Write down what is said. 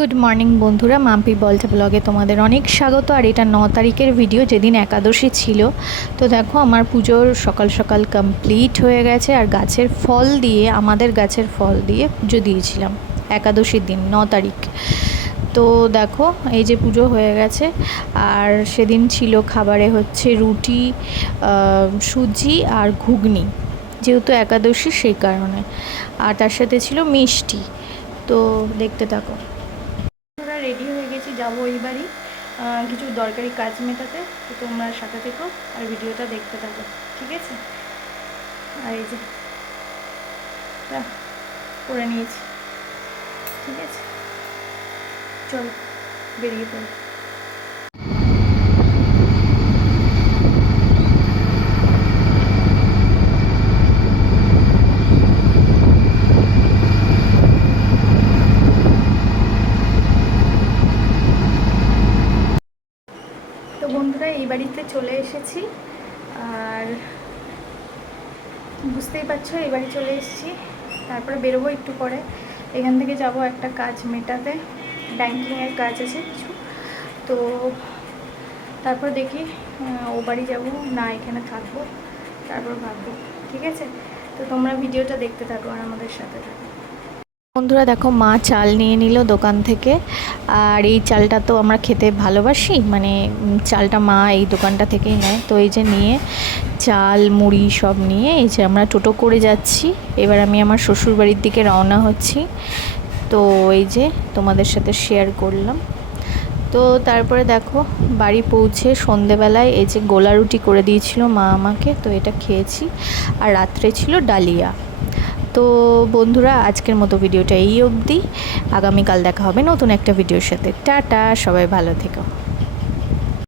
Good morning বন্ধুরা, মাম্পি বলতে ব্লগে তোমাদের অনেক স্বাগত। আর এটা 9 তারিখের ভিডিও, যেদিন একাদশী ছিল। তো দেখো আমার পুজোর সকাল সকাল কমপ্লিট হয়ে গেছে। আর গাছের ফল দিয়ে, আমাদের গাছের ফল দিয়ে পুজো দিয়েছিলাম একাদশীর দিন 9 তারিখ। তো দেখো এই যে পুজো হয়ে গেছে। আর সেদিন ছিল খাবারে হচ্ছে রুটি, সুজি আর ঘুগনি, যেহেতু একাদশী সেই কারণে। আর তার সাথে ছিল মিষ্টি। তো দেখতে থাকো। আমরা রেডি হয়ে গেছি, যাবো এই বাড়ি কিছু দরকারি কাজ মেটাতে। তো তোমরা সাথে থেকো আর ভিডিওটা দেখতে থাকো, ঠিক আছে? আর এই যে করে নিয়েছি, ঠিক আছে, চল বেরিয়ে পড়ি। তো বন্ধুরা, এই বাড়িতে চলে এসেছি। আর বুঝতেই পারছো, এই বাড়ি চলে এসেছি। তারপরে বেরোবো একটু পরে। এখান থেকে যাব একটা কাজ মেটাতে, ব্যাংকিংয়ের কাজ আছে কিছু। তো তারপর দেখি ও বাড়ি যাব না এখানে থাকবো, তারপর ভাববো, ঠিক আছে? তো তোমরা ভিডিওটা দেখতে থাকো আর আমাদের সাথে থাকো। বন্ধুরা দেখো, মা চাল নিয়ে নিল দোকান থেকে। আর এই চালটা তো আমরা খেতে ভালোবাসি, মানে চালটা মা এই দোকানটা থেকেই নেয়। তো এই যে নিয়ে চাল মুড়ি সব নিয়ে এই যে আমরা টোটো করে যাচ্ছি। এবার আমি আমার শ্বশুর বাড়ির দিকে রওনা হচ্ছি। তো এই যে তোমাদের সাথে শেয়ার করলাম। তো তারপরে দেখো বাড়ি পৌঁছে সন্ধেবেলায় এই যে গোলা রুটি করে দিয়েছিল মা আমাকে, তো এটা খেয়েছি। আর রাত্রে ছিল ডালিয়া। তো বন্ধুরা, আজকের মতো ভিডিওটা এই অবধি। আগামীকাল দেখা হবে নতুন একটা ভিডিওর সাথে। টাটা, সবাই ভালো থেকো।